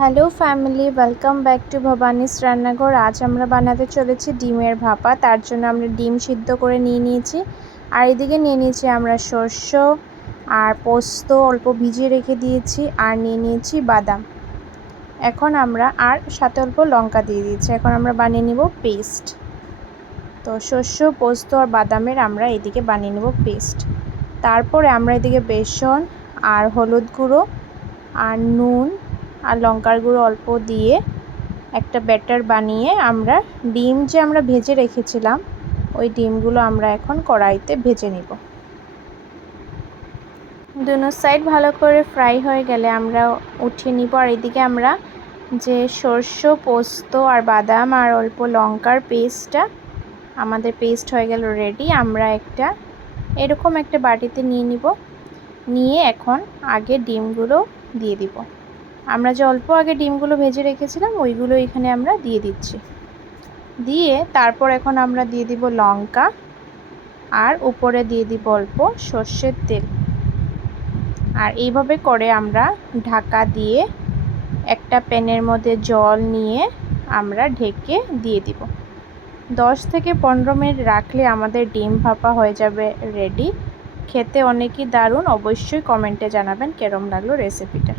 Hello family, welcome back to Bhabani's Rannaghar. আজ আমরা বানাতে চলেছি ডিমের ভাপা। তার জন্য আমরা ডিম সিদ্ধ করে নিয়ে নিয়েছি, আর এদিকে নিয়ে নিয়েছি আমরা শস্য আর পোস্ত অল্প ভিজিয়ে রেখে দিয়েছি, আর নিয়ে নিয়েছি বাদাম। এখন আমরা আর সাথে অল্প লঙ্কা দিয়ে দিয়েছি। এখন আমরা বানিয়ে নিব পেস্ট। তো শস্য, পোস্ত আর বাদামের আমরা এদিকে বানিয়ে নেব পেস্ট। তারপরে আমরা এদিকে বেসন আর হলুদ গুঁড়ো আর নুন আর লঙ্কার গুঁড়ো অল্প দিয়ে একটা ব্যাটার বানিয়ে আমরা ডিম যে আমরা ভেজে রেখেছিলাম ওই ডিমগুলো আমরা এখন কড়াইতে ভেজে নিব। দুনো সাইড ভালো করে ফ্রাই হয়ে গেলে আমরা উঠিয়ে নিব। আর এদিকে আমরা যে সরষে, পোস্ত আর বাদাম আর অল্প লঙ্কার পেস্টটা আমাদের পেস্ট হয়ে গেল রেডি। আমরা এরকম একটা বাটিতে নিয়ে নিব। নিয়ে এখন আগে ডিমগুলো দিয়ে দিব। আমরা যে অল্প আগে ডিমগুলো ভেজে রেখেছিলাম ওইগুলো এখানে আমরা দিয়ে দিচ্ছি। দিয়ে তারপর এখন আমরা দিয়ে দিব লঙ্কা, আর উপরে দিয়ে দিব অল্প সর্ষের তেল। আর এইভাবে করে আমরা ঢাকা দিয়ে একটা প্যানের মধ্যে জল নিয়ে আমরা ঢেকে দিয়ে দিব। 10 থেকে 15 মিনিট রাখলে আমাদের ডিম ভাপা হয়ে যাবে রেডি। খেতে অনেকই দারুণ। অবশ্যই কমেন্টে জানাবেন কেরম লাগলো রেসিপিটা।